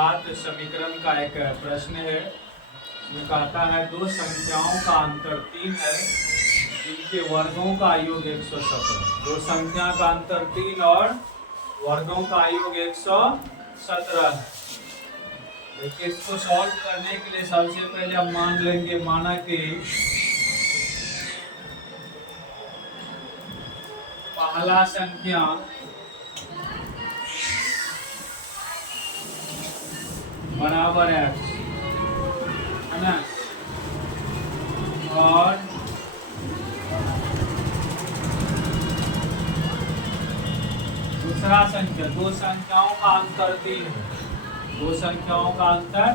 द्विघात समीकरण का एक प्रश्न है। इसमें कहता है दो संख्याओं का अंतर 3 है जिनके वर्गों का योग 117। दो संख्या का अंतर 3 और वर्गों का योग 117 है। देखिए, इसको सॉल्व करने के लिए सबसे पहले हम मान लेंगे, माना कि पहला संख्या बराबर x है ना, और दूसरा संख्या, दो संख्याओं का अंतर 3 है। दो संख्याओं का अंतर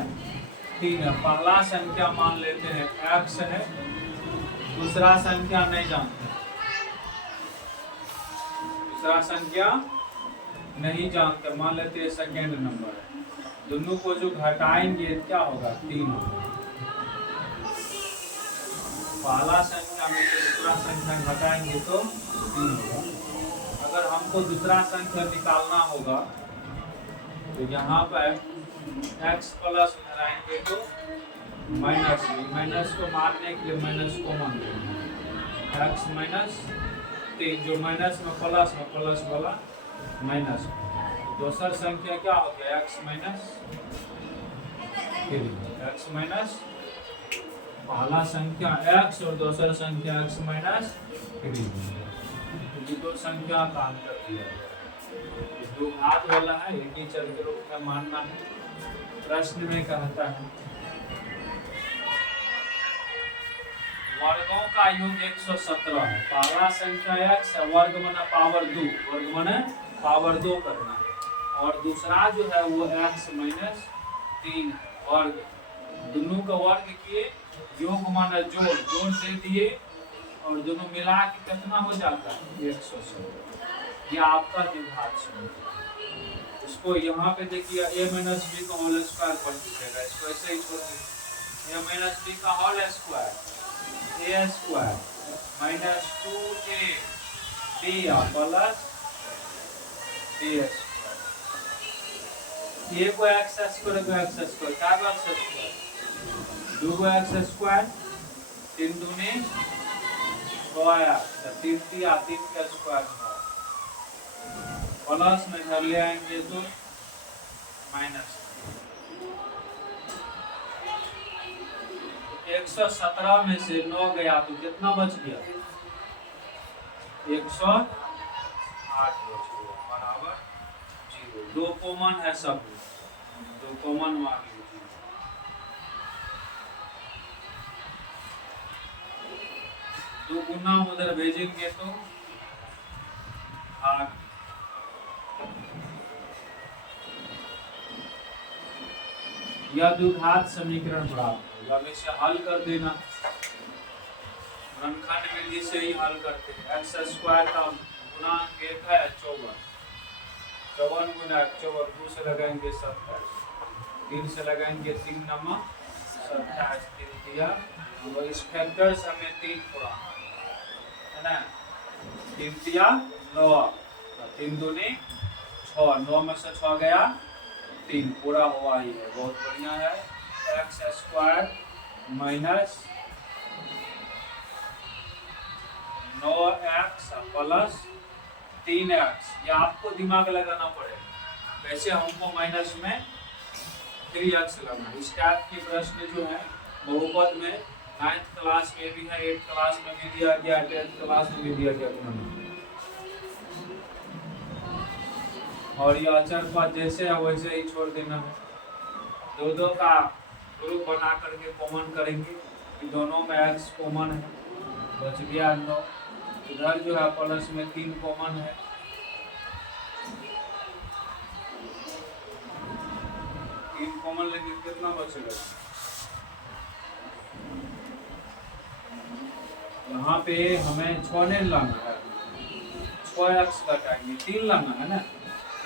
3 है। पहला संख्या मान लेते हैं x है, दूसरा संख्या नहीं जानते, दूसरा संख्या नहीं जानते, मान लेते हैं सेकेंड नंबर है। दोनों को जो घटाएंगे क्या होगा, 3 होगा। पहला संख्या में से दूसरा संख्या घटाएंगे तो 3 होगा। अगर हमको दूसरा संख्या निकालना होगा तो यहाँ पर x प्लस घटाएंगे तो माइनस, माइनस को मारने के लिए माइनस कॉमन लेंगे, x माइनस 3, जो माइनस में प्लस वाला माइनस। दूसरा संख्या क्या हो गया, x माइनस 3, x माइनस, पहला संख्या x और दूसरा संख्या x माइनस 3। ये दो संख्या का अंतर दिया गया, दो घात वाला है, इन्हीं चर के रूप में मानना है। प्रश्न में कहता है वर्गों का योग 117 है। पहला संख्या x है, वर्ग माना पावर 2, वर्ग माना पावर 2 करना है, और दूसरा जो है वो x माइनस 3 वर्ग। दोनों का वर्ग किए, योग माना जोड़, जोड़ दे दिए, और दोनों मिला के कितना हो जाता है 117। ये आपका द्विघात समीकरण। इसको यहाँ पे देखिए a माइनस b का होल स्क्वायर पढ़ लीजिएगा, इसको ऐसे ही छोड़ दीजिए। a माइनस b का whole square, a square minus 2ab plus b square. ये को x स्क्वायर को x स्क्वायर, क्या बात स्क्वायर, 2x स्क्वायर, 3 दूनी 6 आया, 3 का स्क्वायर प्लस में घर ले आएंगे तो माइनस। 117 में से 9 गया तो कितना बच गया, 108 बच गया, बराबर 0। 2 कॉमन है, सब 2 कॉमन मान लीजिए। दो गुना उधर भेजेंगे तो भाग। यह द्विघात समीकरण प्राप्त होगा। इसे हल कर देना, रणखंड विधि से ही हल करते हैं। x स्क्वायर का गुणांक 1 है 54, 54 गुना 54, 2 से लगाएंगे 27, 3 से लगाएंगे 3 नमक 27, 3 दिया। और इस फैक्टर से हमें 3 पूरा है ना, 3 दिया 9, 3 दूनी 6, 9 में से 6 गया 3, पूरा हुआ ही है, बहुत बढ़िया है। x square minus 9x plus 3x, ये आपको दिमाग लगाना पड़ेगा। वैसे हमको माइनस में 3x लगाना। इस टाइप के प्रश्न जो है बहुपद में 9th क्लास में भी है, 8th क्लास में भी दिया गया, 10th क्लास में भी दिया गया। और ये अचर पद जैसे है वैसे ही छोड़ देना है। दो का ग्रुप बना करके कॉमन करेंगे कि दोनों में x कॉमन है, बच गया 9। इधर जो है प्लस में 3 कॉमन है, 3 कॉमन लेके कितना बचेगा, यहाँ पे हमें 6 नहीं लाना है, 6x घटाएंगे, 3 लाना है ना,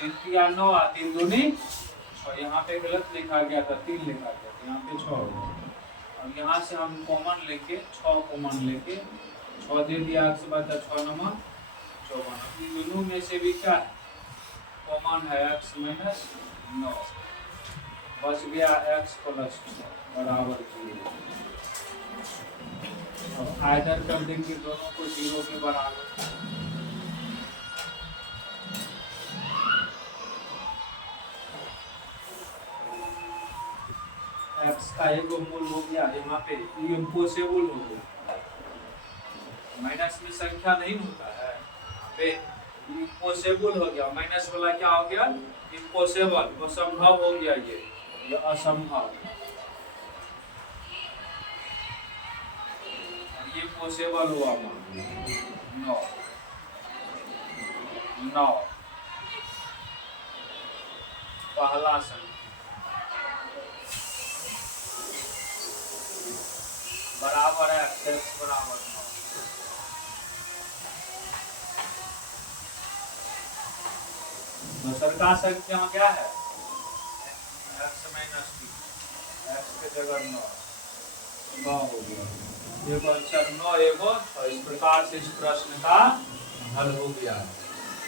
3 या 9, 3 दूनी 6। यहाँ पे गलत लिखा गया था, 3 लिखा गया था, यहाँ पे 6 हो गया। और यहाँ से हम कॉमन लेके 6 कॉमन लेके 6 दे दिया, x बचा 6 नंबर 54। इन दोनों में से भी क्या है कॉमन है, x माइनस 9। बच गया x प्लस 6 बराबर 0। अब आयदर कर देंगे दोनों को 0 के बराबर। x का एक मूल हो गया, यहाँ पे इम्पॉसिबल हो गया, माइनस में संख्या नहीं होता है, पे इम्पॉसिबल हो गया, माइनस वाला क्या हो गया, इम्पॉसिबल, असंभव हो गया, ये असंभव, ये पॉसिबल हुआ 9 9 पहला संख्या बराबर है x बराबर 9। दूसर का संख्या क्या है, x माइनस 3, x के जगह 9 हो गया, एगो आंसर 9 एगो, तो इस प्रकार से इस प्रश्न का हल हो गया।